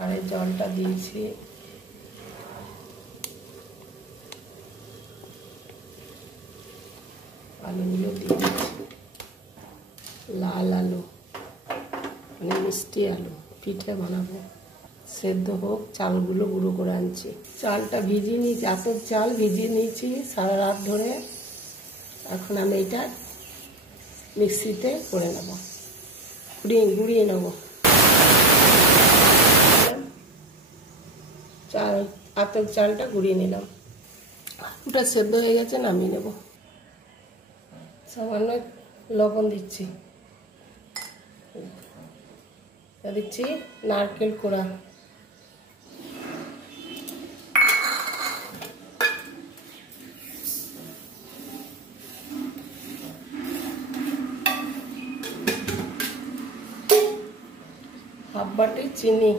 আর এই জলটা দিয়েছি। আলুগুলো দিয়ে দিচ্ছি, লাল আলু মানে মিষ্টি আলু, পিঠে বানাবো। সেদ্ধ হোক, চালগুলো গুঁড়ো করে আনছি। চালটা ভিজিয়ে নিয়েছি, আতপ চাল ভিজিয়ে নিয়েছি সারা রাত ধরে। এখন আমি এটা মিক্সিতে করে নেব, গুঁড়িয়ে নেব। আতপ চালটা গুঁড়িয়ে নিলাম। আলুটা সেদ্ধ হয়ে গেছে, নামিয়ে নেব। সামান্য লবণ দিচ্ছি, দিচ্ছি নারকেল কোড়া, হাফ বাটি চিনি,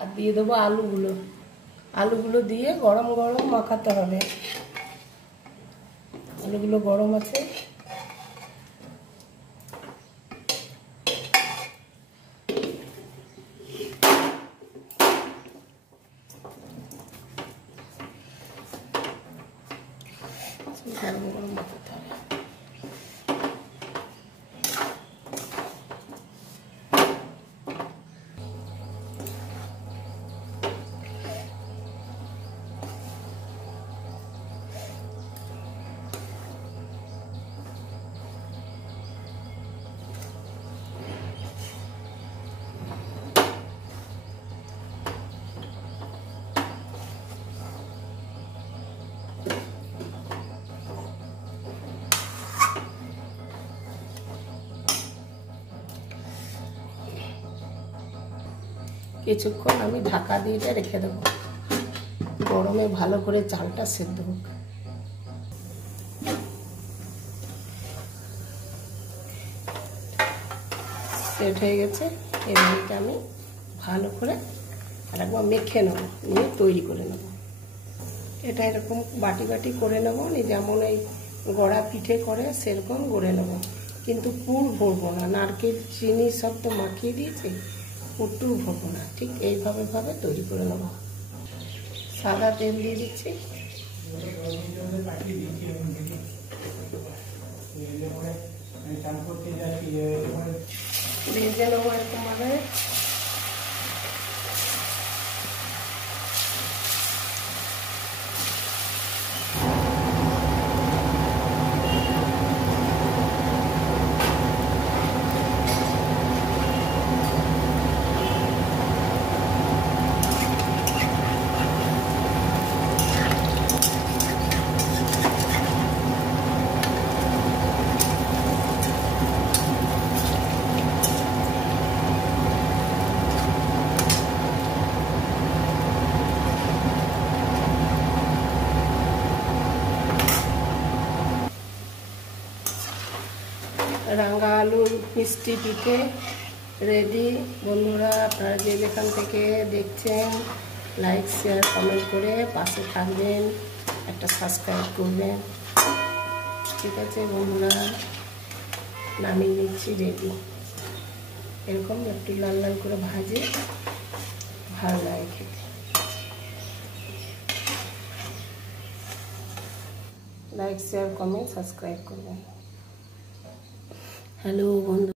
আর দিয়ে দেবো আলুগুলো। আলুগুলো দিয়ে গরম গরম মাখাতে হবে। আলুগুলো গরম আছে, গরম গরম মাখাতে হবে। কিছুক্ষণ আমি ঢাকা দিয়ে রেখে দেবো, গরমে ভালো করে চালটা সেদ্ধ হোক। সেট হয়ে গেছে। এবার এটা আমি ভালো করে আরেকবার মেখে নেবো, নিয়ে তৈরি করে নেব। এটা এরকম বাটি বাটি করে নেব, যেমন এই গড়া পিঠে করে সেরকম গড়ে নেব। কিন্তু পুর ভরবো না, নারকেল চিনি সব তো মাখিয়ে দিয়েছি, পুরটুও ভরবো না। ঠিক এইভাবে তৈরি করে নেব। সাদা তেল দিয়ে দিচ্ছি, ভেজে নেবো এরকমভাবে। রাঙা আলুর মিষ্টি পিঠে রেডি। বন্ধুরা, আপনারা যে যেখান থেকে দেখছেন, লাইক শেয়ার কমেন্ট করে পাশে থাকবেন, একটা সাবস্ক্রাইব করবেন। ঠিক আছে বন্ধুরা, নামিয়ে নিচ্ছি, রেডি। এরকম একটু লাল লাল করে ভাজে ভালো লাগে খেতে। লাইক শেয়ার কমেন্ট সাবস্ক্রাইব করবেন। হ্যালো বন্ধু।